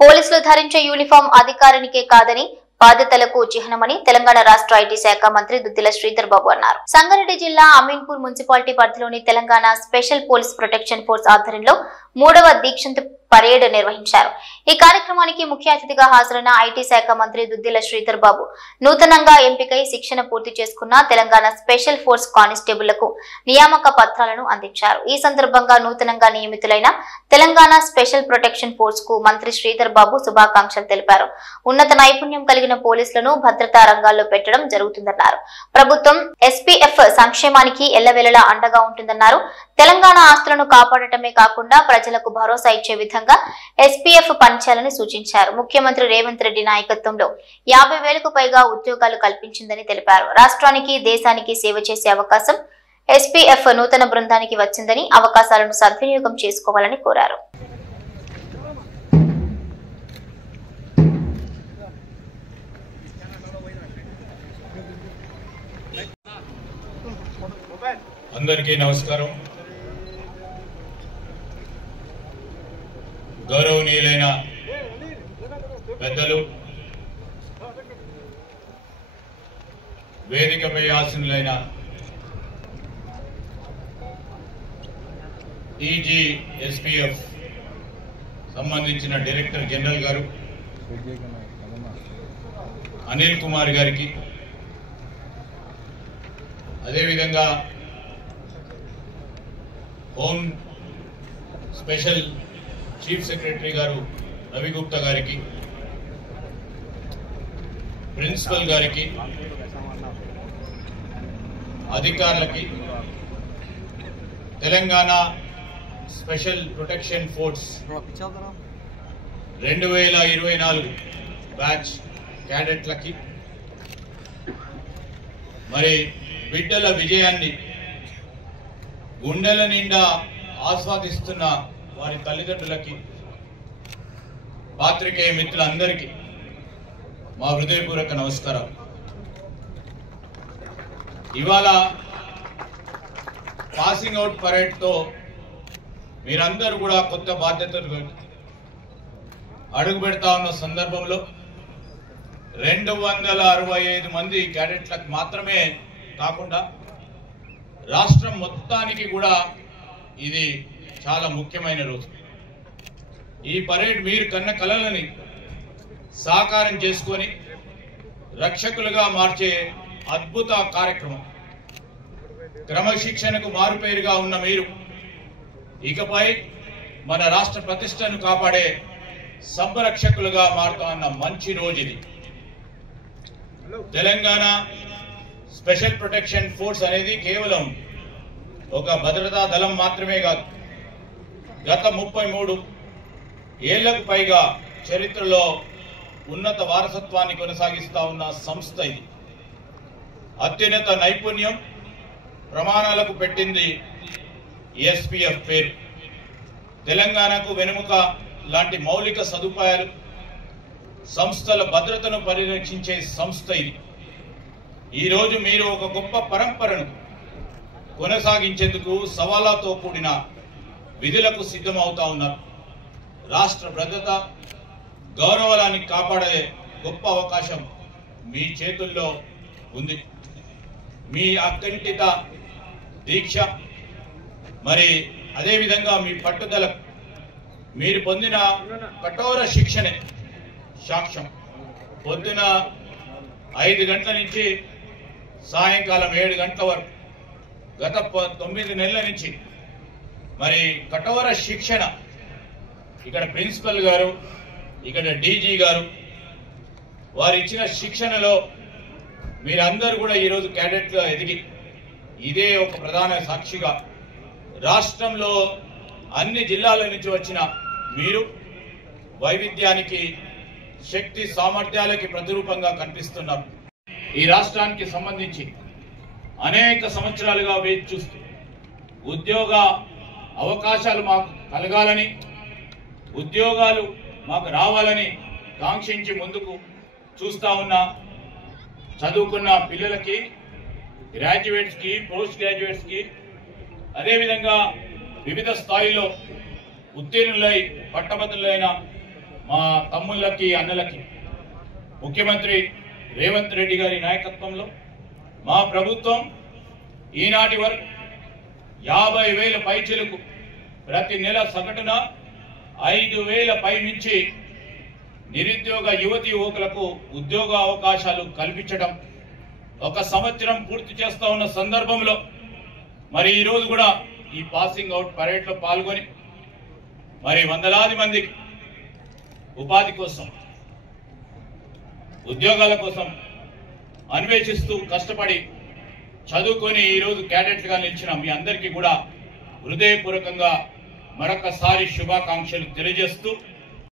పోలీసులు ధరించే యూనిఫామ్ అధికారానికే కాదని బాధ్యతలకు చిహ్నమని తెలంగాణ రాష్ట్ర ఐటీ శాఖ మంత్రి దుద్దిల శ్రీధర్ బాబు అన్నారు. సంగారెడ్డి జిల్లా అమీన్పూర్ మున్సిపాలిటీ పరిధిలోని Telangana special police protection force ఆధ్వర్యంలో 3వ దీక్షంత్ పరేడ్ నిర్వహించారు. ఈ కార్యక్రమానికి ముఖ్య అతిథిగా హాజరైన ఐటీ శాఖ మంత్రి దుద్దిల శ్రీధర్ బాబు నూతనంగా ఎంపికై శిక్షణ పూర్తి చేసుకున్న తెలంగాణ స్పెషల్ ఫోర్స్ కానిస్టేబుళ్లకు నియామక పత్రాలను అందించారు. ఈ సందర్భంగా నూతనంగా నియమితులైన తెలంగాణ స్పెషల్ ప్రొటెక్షన్ ఫోర్స్ కు మంత్రి శ్రీధర్ బాబు శుభాకాంక్షలు తెలిపారు. ఉన్నత నైపుణ్యం కలిగిన పోలీసులను భద్రతా రంగాల్లో పెట్టడం జరుగుతుందన్నారు. ప్రభుత్వం ఎస్పీఎఫ్ సంక్షేమానికి ఎల్లవేళలా అండగా ఉంటుందన్నారు. తెలంగాణ ఆస్తులను కాపాడటమే కాకుండా ప్రజలకు భరోసా ఇచ్చే విధంగా ఎస్పీఎఫ్ పనిచేయాలని సూచించారు. ముఖ్యమంత్రి రేవంత్ రెడ్డి నాయకత్వంలో 50,000కు పైగా ఉద్యోగాలు కల్పించిందని తెలిపారు. రాష్ట్రానికి దేశానికి సేవ చేసే అవకాశం ఎస్పీఎఫ్ నూతన బృందానికి వచ్చిందని అవకాశాలను సద్వినియోగం చేసుకోవాలని కోరారు. అందరికీ నమస్కారం. గౌరవనీయులైన పెద్దలు, వేదికపై ఆసీనులైన ఈజీ ఎస్పీఎఫ్ సంబంధించిన డైరెక్టర్ జనరల్ గారు అనిల్ కుమార్ గారికి, అదేవిధంగా హోమ్ స్పెషల్ చీఫ్ సెక్రటరీ గారు రవి గుప్తా గారికి, ప్రిన్సిపల్ గారికి, అధికారులకి, Telangana special protection force 2024 batch క్యాడెట్లకి, మరి బిడ్డల విజయాన్ని గుండెల నిండా ఆస్వాదిస్తున్న వారి తల్లిదండ్రులకి, పాత్రికేయ మిత్రులందరికీ మా హృదయపూర్వక నమస్కారం. ఇవాళ పాసింగ్ అవుట్ పరేడ్ తో మీరందరూ కూడా కొత్త బాధ్యతలు అడుగు పెడతా ఉన్న సందర్భంలో 265 మంది క్యాడెట్లకు మాత్రమే కాకుండా రాష్ట్రం మొత్తానికి కూడా ఇది చాలా ముఖ్యమైన రోజు. ఈ పరేడ్ మీరు కన్న కలలని సాకారం చేసుకొని రక్షకులుగా మార్చే అద్భుత కార్యక్రమం. క్రమశిక్షణకు మారుపేరుగా ఉన్న మీరు ఇకపై మన రాష్ట్ర ప్రతిష్టను కాపాడే సంరక్షకులుగా మారుతున్న మంచి రోజు ఇది. తెలంగాణ స్పెషల్ ప్రొటెక్షన్ ఫోర్స్ అనేది కేవలం ఒక భద్రతా దళం మాత్రమే కాదు. గత 33 ఏళ్లకు పైగా చరిత్రలో ఉన్నత వారసత్వాన్ని కొనసాగిస్తా ఉన్న సంస్థ ఇది. అత్యున్నత నైపుణ్యం ప్రమాణాలకు పెట్టింది ఎస్పీఎఫ్ పేరు. తెలంగాణకు వెనుముక లాంటి మౌలిక సదుపాయాలు, సంస్థల భద్రతను పరిరక్షించే సంస్థ ఇది. ఈరోజు మీరు ఒక గొప్ప పరంపరను కొనసాగించేందుకు సవాళ్లతో కూడిన విధులకు సిద్ధమవుతా ఉన్నారు. రాష్ట్ర భద్రత, గౌరవాన్ని కాపాడే గొప్ప అవకాశం మీ చేతుల్లో ఉంది. మీ అకంఠిత దీక్ష, మరి అదేవిధంగా మీ పట్టుదల, మీరు పొందిన కఠోర శిక్షణే సాక్ష్యం. పొద్దున 5 గంటల నుంచి సాయంకాలం 7 గంటల వరకు గత 9 నెలల నుంచి మరి కఠోర శిక్షణ. ఇక్కడ ప్రిన్సిపల్ గారు, ఇక్కడ డీజీ గారు వారు ఇచ్చిన శిక్షణలో మీరందరూ కూడా ఈరోజు క్యాడెట్గా ఎదిగి, ఇదే ఒక ప్రధాన సాక్షిగా రాష్ట్రంలో అన్ని జిల్లాల నుంచి వచ్చిన మీరు వైవిధ్యానికి, శక్తి సామర్థ్యాలకి ప్రతిరూపంగా కనిపిస్తున్నారు. ఈ రాష్ట్రానికి సంబంధించి అనేక సంవత్సరాలుగా వేచి చూస్తూ ఉద్యోగ అవకాశాలు మాకు కలగాలని, ఉద్యోగాలు మాకు రావాలని కాంక్షించి ముందుకు చూస్తా ఉన్న చదువుకున్న పిల్లలకి, గ్రాడ్యుయేట్స్ కి, పోస్ట్ గ్రాడ్యుయేట్స్ కి, అదేవిధంగా వివిధ స్థాయిలో ఉత్తీర్ణులై పట్టభద్రులైన మా తమ్ముళ్ళకి అన్నలకి ముఖ్యమంత్రి రేవంత్ రెడ్డి గారి నాయకత్వంలో మా ప్రభుత్వం ఈనాటి వరకు 50,000 పైచిలకు ప్రతి నెల సగటున 5,000 పైమించి నిరుద్యోగ యువతి యువకులకు ఉద్యోగ అవకాశాలు కల్పించడం ఒక సంవత్సరం పూర్తి చేస్తా ఉన్న సందర్భంలో మరి ఈ రోజు కూడా ఈ పాసింగ్ అవుట్ పరేడ్ లో పాల్గొని మరి వందలాది మందికి ఉపాధి కోసం ఉద్యోగాల కోసం అన్వేషిస్తూ కష్టపడి చదువుకొని ఈ రోజు క్యాడెట్లుగా నిలిచిన మీ అందరికీ కూడా హృదయపూర్వకంగా మరొకసారి శుభాకాంక్షలు తెలియజేస్తూ